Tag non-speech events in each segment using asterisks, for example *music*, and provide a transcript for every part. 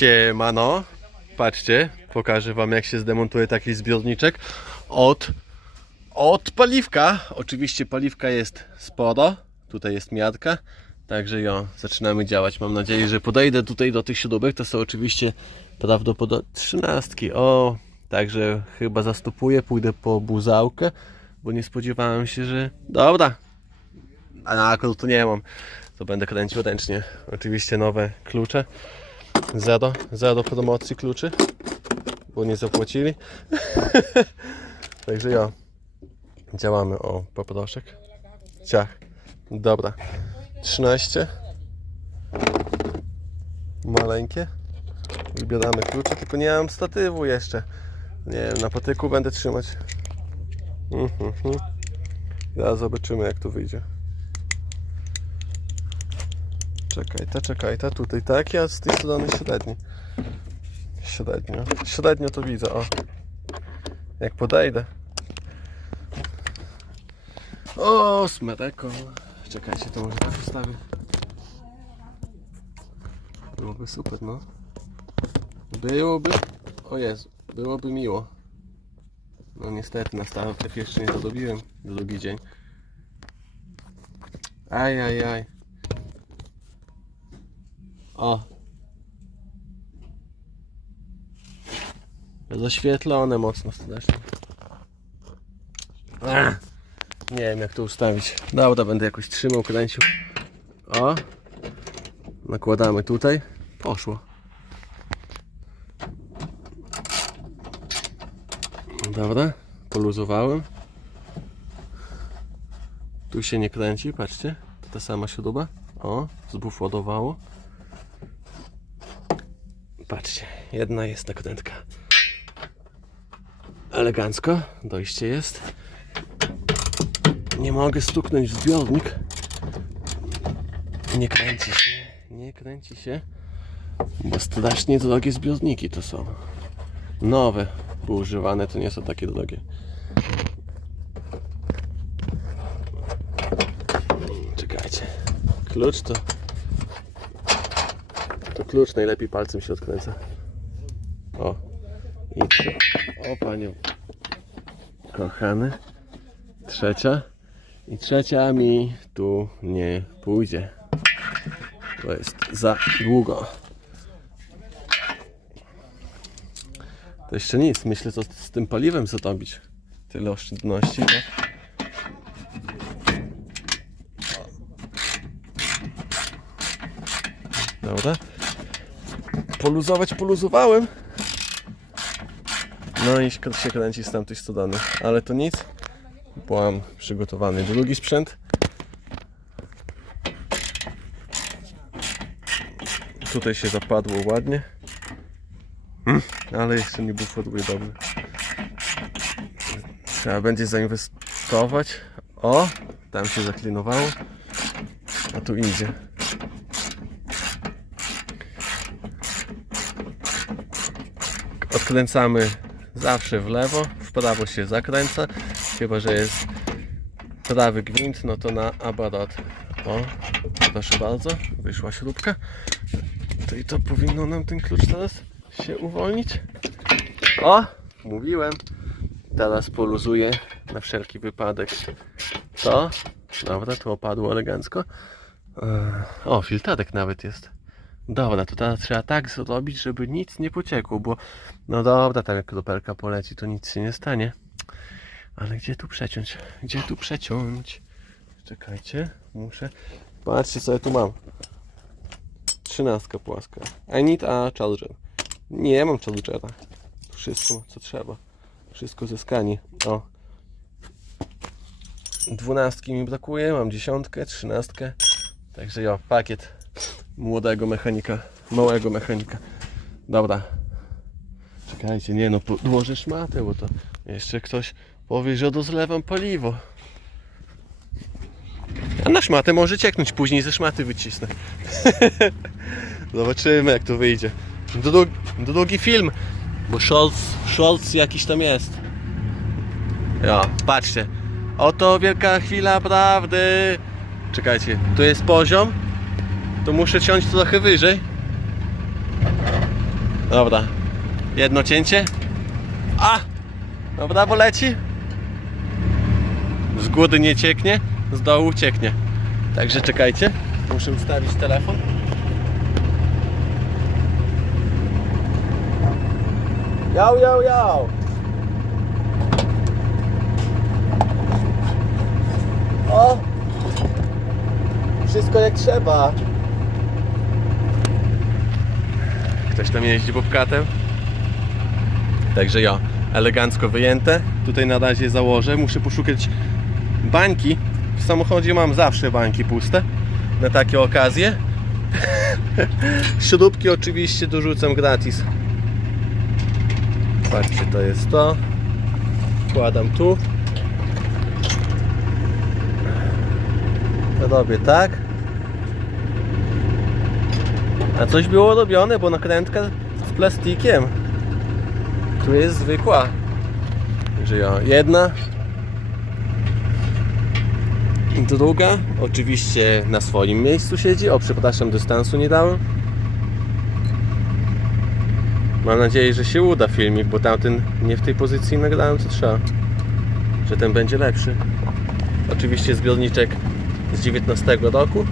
Siemano, patrzcie, pokażę wam jak się zdemontuje taki zbiorniczek od, od paliwka. Oczywiście paliwka jest sporo, tutaj jest miarka, także jo, zaczynamy działać. Mam nadzieję, że podejdę tutaj do tych śrubek, to są oczywiście prawdopodobnie trzynastki, o, także chyba zastopuję, pójdę po buzałkę, bo nie spodziewałem się, że... Dobra, a na akurat to nie mam, to będę kręcił ręcznie. Oczywiście nowe klucze. Zero, zero promocji kluczy, bo nie zapłacili. *laughs* Także ja. Działamy o poproszek. Ciach. Dobra. 13. Maleńkie. Wybieramy klucze, tylko nie mam statywu jeszcze. Nie wiem, na patyku będę trzymać. Mhm, mhm. Zaraz zobaczymy jak to wyjdzie. Czekaj, ta, czekaj, ta tutaj, tak? Ja z tej strony średni. Średnio. Średnio to widzę, o. Jak podejdę. O, smereko. Czekajcie, to może tak ustawię. Byłoby super, no. Byłoby... O Jezu, byłoby miło. No niestety, na stałe jeszcze nie to dobiłem. Drugi dzień. Aj, aj, aj. O. Zaświetlone mocno strasznie. Nie wiem jak to ustawić. Dobra, będę jakoś trzymał, kręcił. O. Nakładamy tutaj. Poszło. Dobra, poluzowałem. Tu się nie kręci, patrzcie. To ta sama śruba. O, zbuforowało. Patrzcie, jedna jest nakrętka. Elegancko, dojście jest. Nie mogę stuknąć w zbiornik. Nie kręci się, nie kręci się. Bo strasznie drogie zbiorniki to są. Nowe, używane to nie są takie drogie. Czekajcie. Klucz to klucz najlepiej palcem się odkręca. O. I trzy. O panią. Kochany. Trzecia. I trzecia mi tu nie pójdzie. To jest za długo. To jeszcze nic. Myślę co z tym paliwem zrobić. Tyle oszczędności. No. Dobra. Poluzować poluzowałem. No i się kręci z tamtej strony. Ale to nic. Bo mam przygotowany drugi sprzęt. Tutaj się zapadło ładnie. Hmm, Ale jeszcze nie buforuje dobrze. Trzeba będzie zainwestować. O! Tam się zaklinowało. A tu idzie. Odkręcamy zawsze w lewo, w prawo się zakręca, chyba że jest prawy gwint, no to na aparat. O, proszę bardzo, wyszła śrubka. To i to powinno nam ten klucz teraz się uwolnić. O, mówiłem. Teraz poluzuję na wszelki wypadek to. Dobra, to opadło elegancko. Eee, O, filtrek nawet jest. Dobra, to teraz trzeba tak zrobić, żeby nic nie pociekło, bo no dobra, tam jak kropelka poleci, to nic się nie stanie. Ale gdzie tu przeciąć? Gdzie tu przeciąć? Czekajcie, muszę. Patrzcie co ja tu mam. Trzynastka płaska. I need a charger. Nie mam chargera. Wszystko co trzeba. Wszystko ze skani. O. Dwunastki mi brakuje, mam dziesiątkę, trzynastkę. Także jo, pakiet młodego mechanika, małego mechanika. Dobra. Czekajcie, nie no, podłożę szmatę, bo to jeszcze ktoś powie, że dozlewam paliwo. A na szmatę może cieknąć, później ze szmaty wycisnę. *laughs* Zobaczymy jak to wyjdzie. Dru drugi film, bo Scholz, Scholz jakiś tam jest. Ja, patrzcie. Oto wielka chwila prawdy. Czekajcie, tu jest poziom. To muszę ciąć trochę wyżej. Dobra. Jedno cięcie. A! Dobra, bo leci. Z góry nie cieknie, z dołu cieknie. Także czekajcie. Muszę ustawić telefon. Jau, jau, jau. O! Wszystko jak trzeba. Ktoś tam jeździ bobkatem. Także ja, elegancko wyjęte. Tutaj na razie założę. Muszę poszukać bańki. W samochodzie mam zawsze bańki puste. Na takie okazje. *laughs* Śrubki oczywiście dorzucam gratis. Patrzcie, to jest to. Wkładam tu. Robię tak. A coś było robione, bo nakrętka z plastikiem. Tu jest zwykła. Ja jedna. Druga, oczywiście na swoim miejscu siedzi. O, przepraszam, dystansu nie dałem. Mam nadzieję, że się uda filmik, bo tamten nie w tej pozycji nagrałem co trzeba. Że ten będzie lepszy. Oczywiście zbiorniczek z 19 roku.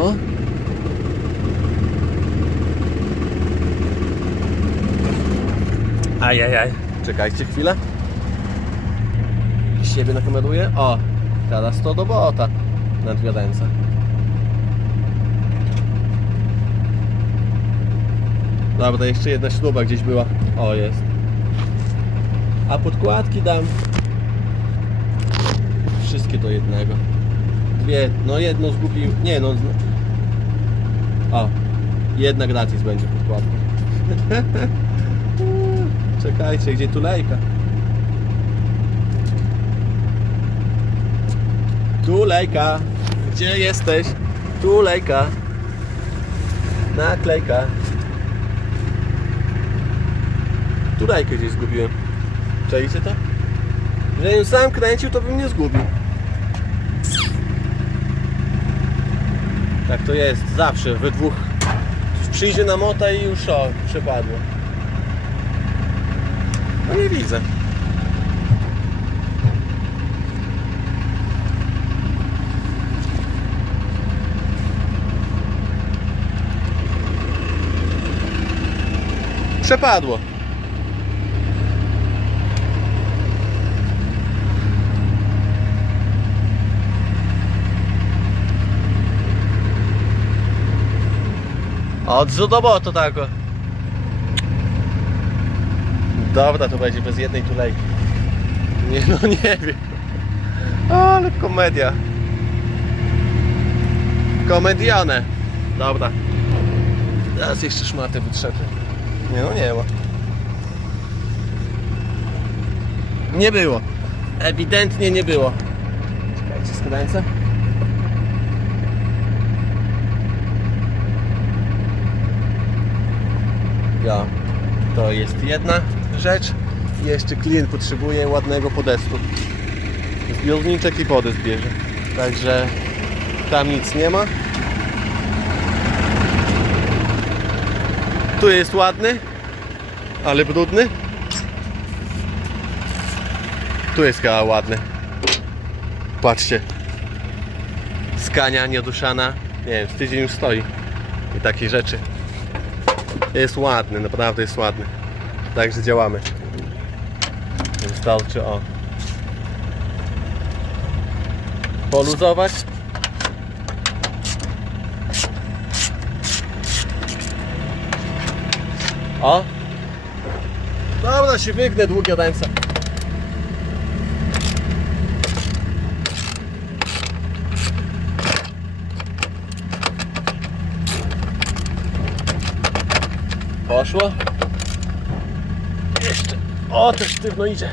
O. Ajajaj. Czekajcie chwilę. Siebie nakameruję. O, teraz to do bota na dwie ręce. Dobra, jeszcze jedna śruba gdzieś była. O, jest. A podkładki dam. Wszystkie do jednego. Dwie, no jedno zgubił. Nie no. O, jedna gratis będzie podkładka. *laughs* Czekajcie, gdzie tu lejka? Tu lejka. Gdzie jesteś? Tu lejka. Naklejka. Tu lejkę gdzieś zgubiłem. Czajcie to? Gdybym sam kręcił, to bym nie zgubił. Tak to jest zawsze, we dwóch. Przyjdzie na mota i już o, przepadło. No nie widzę. Przepadło. Od do to tak. Dobra, to będzie bez jednej tulejki. Nie no, nie wiem. Ale komedia. Komediane. Dobra. Teraz jeszcze szmatę wytrzepię. Nie no, nie ma. Nie było. Ewidentnie nie było. Czekajcie, skręcę. Ja. To jest jedna rzecz. Jeszcze klient potrzebuje ładnego podestu. Zbiorniczek i podest bierze. Także tam nic nie ma. Tu jest ładny, ale brudny. Tu jest chyba ładny. Patrzcie. Skania nieduszana. Nie wiem, tydzień już stoi. I takie rzeczy. Jest ładny, naprawdę jest ładny. Także działamy. Wystarczy o. Poluzować. O. Dobra, się wygnę długie ręce. Poszło. O, sztywno idzie.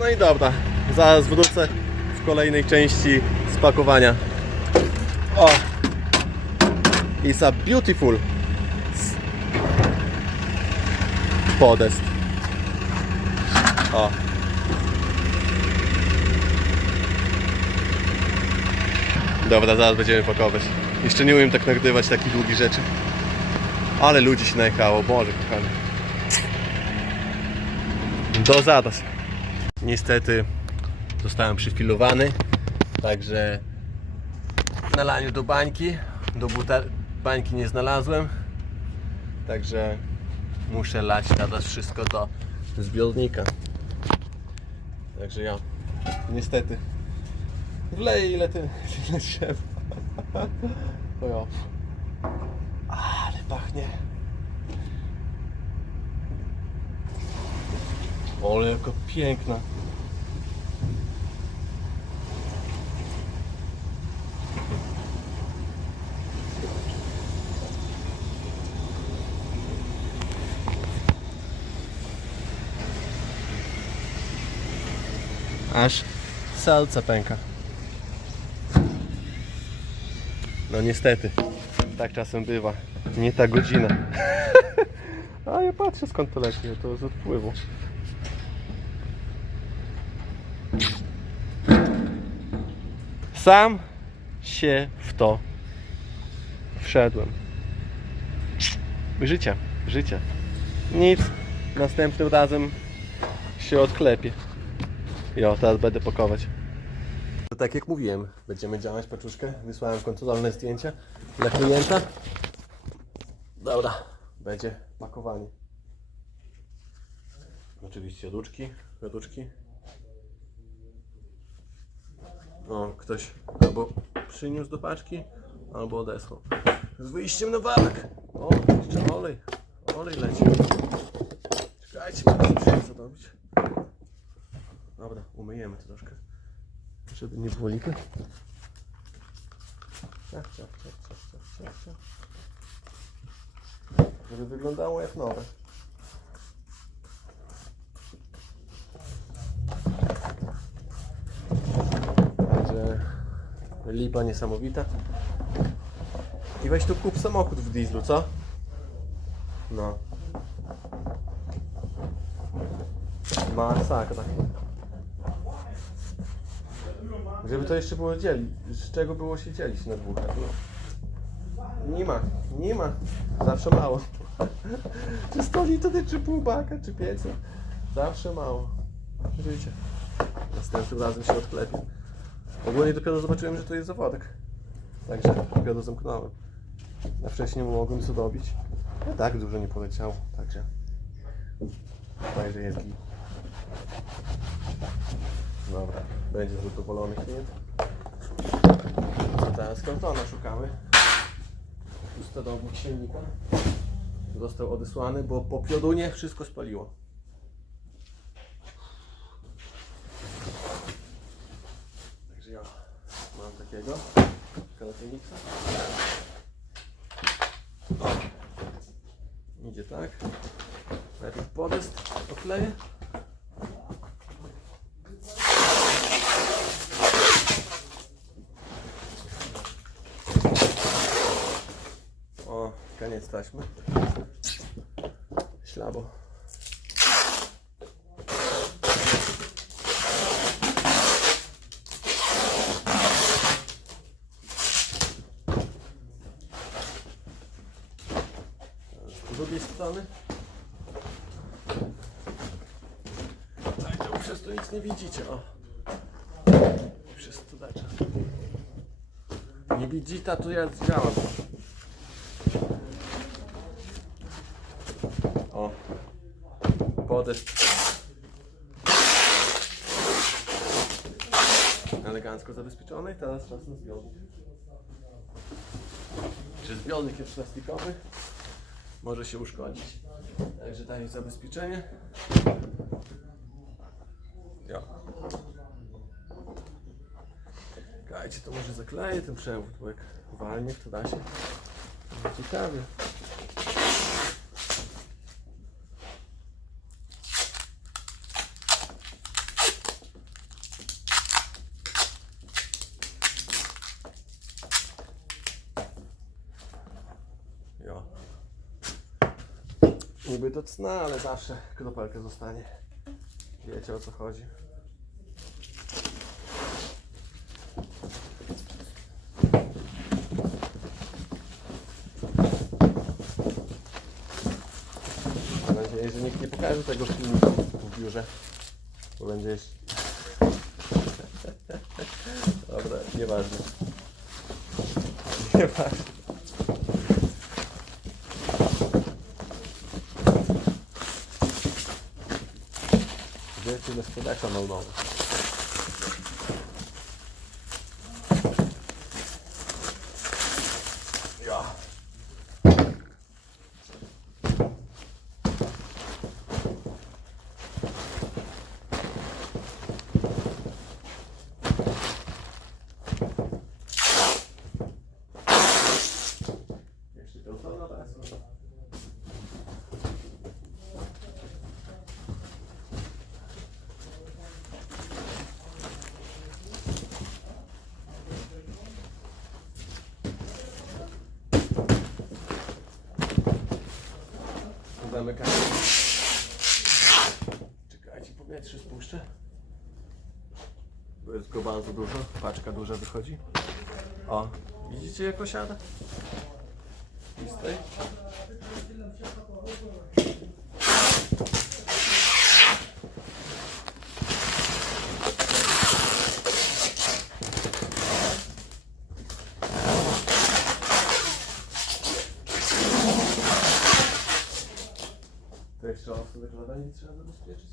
No i dobra. Zaraz wrócę w kolejnej części spakowania. O! It's a beautiful podest. O. Dobra, zaraz będziemy pakować. Jeszcze nie umiem tak nagrywać takich długich rzeczy. Ale ludzi się najechało, Boże kochany. Do zaraz. Niestety zostałem przyfilowany, także nalaniu do bańki, do buta bańki nie znalazłem, także muszę lać teraz wszystko do zbiornika. Także ja niestety wleję ile ty ile trzeba. To ja. Ale pachnie. Ale jaka piękna. Aż serce pęka. No niestety, tak czasem bywa. Nie ta godzina. *laughs* A ja patrzę skąd to leci, to z odpływu. Sam się w to wszedłem. Życia, życia. Nic, następnym razem się odklepie. Jo, teraz będę pakować. Tak jak mówiłem, będziemy działać paczuszkę. Wysłałem kontrolne zdjęcia dla klienta. Dobra, będzie pakowanie. Oczywiście ruczki, ruczki. O, ktoś albo przyniósł do paczki, albo odesłał. Z wyjściem na walk. O, jeszcze olej. Olej leci. Czekajcie, muszę co robić. Dobra, umyjemy to troszkę. Żeby nie było lipy. Ciach, ciach, ciach, ciach, ciach, ciach, ciach. Żeby wyglądało jak nowe. Także lipa niesamowita. I weź tu kup samochód w dieslu, co? No. Masakra. Żeby to jeszcze było dzielić. Z czego było się dzielić na dwóch? No. Nie ma, nie ma. Zawsze mało. *laughs* czy 100 litrów, czy pół baka, czy 500. Zawsze mało. Życie. Następnym razem się odklepię. Ogólnie dopiero zobaczyłem, że to jest zawodek. Także dopiero zamknąłem. A wcześniej mogłem co dobić. Tak dużo nie poleciało, także. Także jest git. Dobra, będzie zadowolony klient. Teraz kartona szukamy. Ustodownik silnika. Został odesłany, bo po piodunie wszystko spaliło. Także ja mam takiego kartonika. Idzie tak. Najpierw podest okleję. O, koniec taśmy. Ślabo. Drugiej strony. Nie widzicie, o. Przez to. Nie widzicie, to ja działam. O. Podest. Elegancko zabezpieczony. Teraz czas na zbiornik. Czy zbiornik jest plastikowy? Może się uszkodzić. Także jest zabezpieczenie. Ja. Kajcie, to może zakleję ten przewód, bo jak walnie to da się. Ciekawie. Jo. Niby to cna, ale zawsze kropelka zostanie. Wiecie o co chodzi. Mam nadzieję, że nikt nie pokaże tego filmiku w biurze. Bo będzie jeszcze... *laughs* Dobra, nieważne. Nieważne. Gdzie tyle sprzedacza na nowo? Ja. Jeszcze to są na tasu. Zamykam. Czekajcie, powietrze spuszczę. Bo jest go bardzo dużo. Paczka duża wychodzi. O, widzicie jak osiada? I stoi. To jeszcze raz zadanie trzeba zabezpieczyć.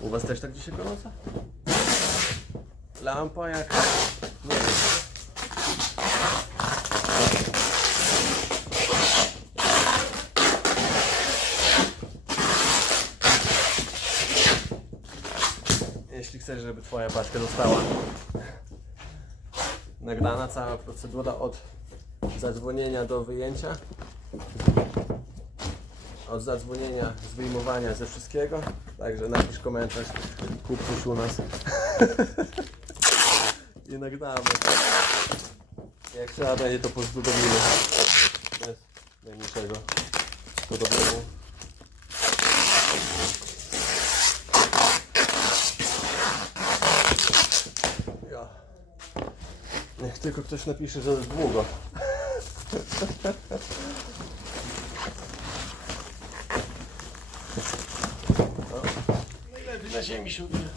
U was też tak dzisiaj gorąco? Lampa jak... Nie wiem. Jeśli chcesz, żeby twoja paczka została nagrana, cała procedura od zadzwonienia do wyjęcia, od zadzwonienia, z wyjmowania ze wszystkiego. Także napisz komentarz, kup coś u nas. I nagramy. Jak trzeba będzie to pozdrowimy. Bez najmniejszego problemu. Tylko ktoś napisze, że jest długo. No, Najlepiej na ziemi się ubija.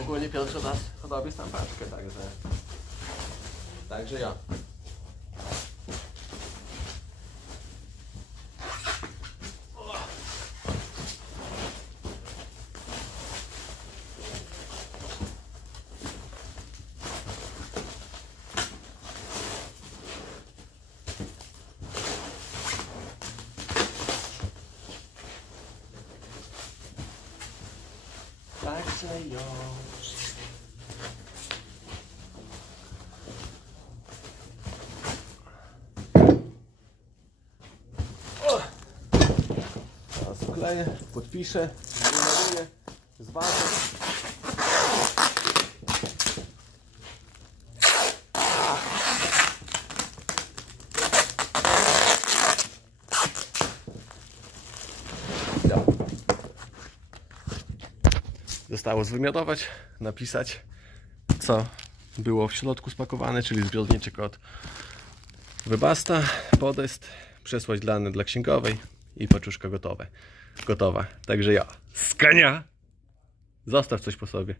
Ogólnie pierwszy raz robię tam paczkę, także... Także ja. Także już. O! Wkleję, podpiszę, wymaluję, zważę. Zostało zwymiotować, napisać co było w środku spakowane, czyli zbiorniczek od Wybasta, podest, przesłać dane dla księgowej i paczuszka gotowe. Gotowa. Także ja, skania! Zostaw coś po sobie.